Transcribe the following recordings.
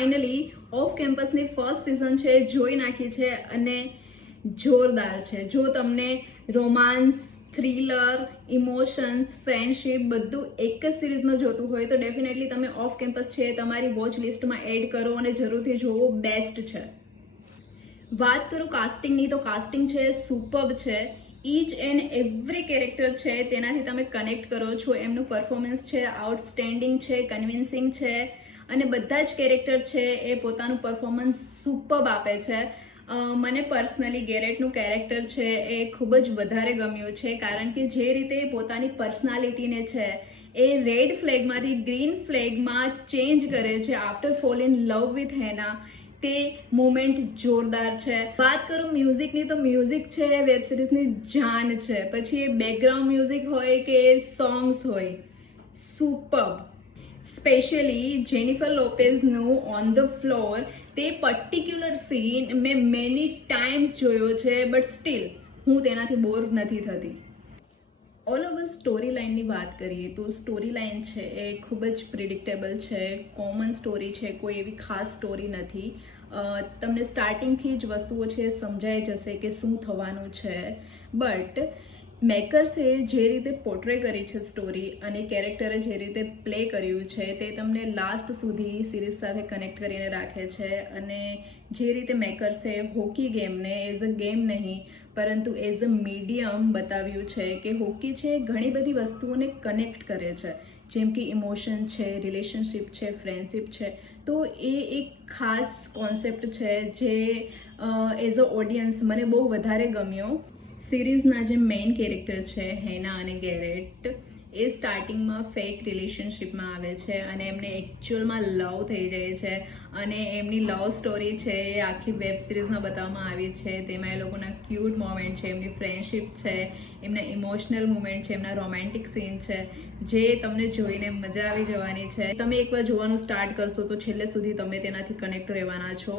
Finally of કેમ્પસની first season છે, જોઈ નાખી છે અને જોરદાર છે. જો તમને રોમાન્સ, થ્રિલર, ઇમોશન્સ, ફ્રેન્ડશિપ બધું એક જ સિરીઝમાં જોતું હોય તો ડેફિનેટલી તમે ઓફ કેમ્પસ છે તમારી વોચ લિસ્ટમાં એડ કરો અને જરૂરથી જોવો. બેસ્ટ છે. વાત કરું કાસ્ટિંગની તો કાસ્ટિંગ છે સુપર્બ છે. ઈચ એન્ડ એવરી કેરેક્ટર છે તેનાથી તમે કનેક્ટ કરો છો. એમનું પરફોર્મન્સ છે આઉટસ્ટેન્ડિંગ છે, કન્વિન્સિંગ છે અને બધા જ કેરેક્ટર છે એ પોતાનું પરફોર્મન્સ સુપર્બ આપે છે. મને પર્સનલી ગેરેટનું કેરેક્ટર છે એ ખૂબ જ વધારે ગમ્યું છે, કારણ કે જે રીતે પોતાની પર્સનાલિટીને છે એ રેડ ફ્લેગમાંથી ગ્રીન ફ્લેગમાં ચેન્જ કરે છે after fall in love with Hena, તે મોમેન્ટ જોરદાર છે. વાત કરું મ્યુઝિકની તો મ્યુઝિક છે વેબ સિરીઝની જાન છે. પછી એ બેકગ્રાઉન્ડ મ્યુઝિક હોય કે સોંગ્સ હોય, સુપર્બ. સ્પેશિયલી જેનિફર લોપેઝનું ઓન ધ ફ્લોર, તે પર્ટિક્યુલર સીન મેં મેની ટાઈમ્સ જોયો છે, બટ સ્ટીલ હું તેનાથી બોર નથી થતી. ઓલ ઓવર સ્ટોરી લાઇનની વાત કરીએ તો સ્ટોરી લાઇન છે એ ખૂબ જ પ્રિડિક્ટેબલ છે, કોમન સ્ટોરી છે, કોઈ એવી ખાસ સ્ટોરી નથી. તમને સ્ટાર્ટિંગથી જ વસ્તુઓ છે સમજાઈ જશે કે શું થવાનું છે. બટ મેકર્સે જે રીતે પોર્ટ્રે કરી છે સ્ટોરી અને કેરેક્ટરે જે રીતે પ્લે કર્યું છે તે તમને લાસ્ટ સુધી સિરીઝ સાથે કનેક્ટ કરીને રાખે છે. અને જે રીતે મેકર્સે હોકી ગેમને એઝ અ ગેમ નહીં પરંતુ એઝ અ મીડિયમ બતાવ્યું છે કે હોકી છે ઘણી બધી વસ્તુઓને કનેક્ટ કરે છે, જેમ કે ઇમોશન છે, રિલેશનશિપ છે, ફ્રેન્ડશિપ છે. તો એ એક ખાસ કોન્સેપ્ટ છે જે એઝ અ ઓડિયન્સ મને બહુ વધારે ગમ્યો. સિરીઝના જે મેઇન કેરેક્ટર છે હેના અને ગેરેટ, એ સ્ટાર્ટિંગમાં ફેક રિલેશનશિપમાં આવે છે અને એમને એકચ્યુઅલમાં લવ થઈ જાય છે અને એમની લવ સ્ટોરી છે એ આખી વેબ સિરીઝમાં બતાવવામાં આવી છે. તેમાં એ લોકોના ક્યુટ મોમેન્ટ છે, એમની ફ્રેન્ડશિપ છે, એમના ઇમોશનલ મુમેન્ટ છે, એમના રોમેન્ટિક સીન છે, જે તમને જોઈને મજા આવી જવાની છે. તમે એકવાર જોવાનું સ્ટાર્ટ કરશો તો છેલ્લે સુધી તમે તેનાથી કનેક્ટ રહેવાના છો.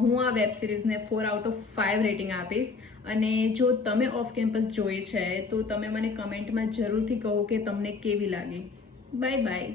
હું આ વેબ સિરીઝને 4 આઉટ ઓફ 5 રેટિંગ આપીશ. અને જો તમે ઓફ કેમ્પસ જોઈ છે તો તમે મને કમેન્ટમાં જરૂરથી કહો કે તમને કેવી લાગી. Bye bye.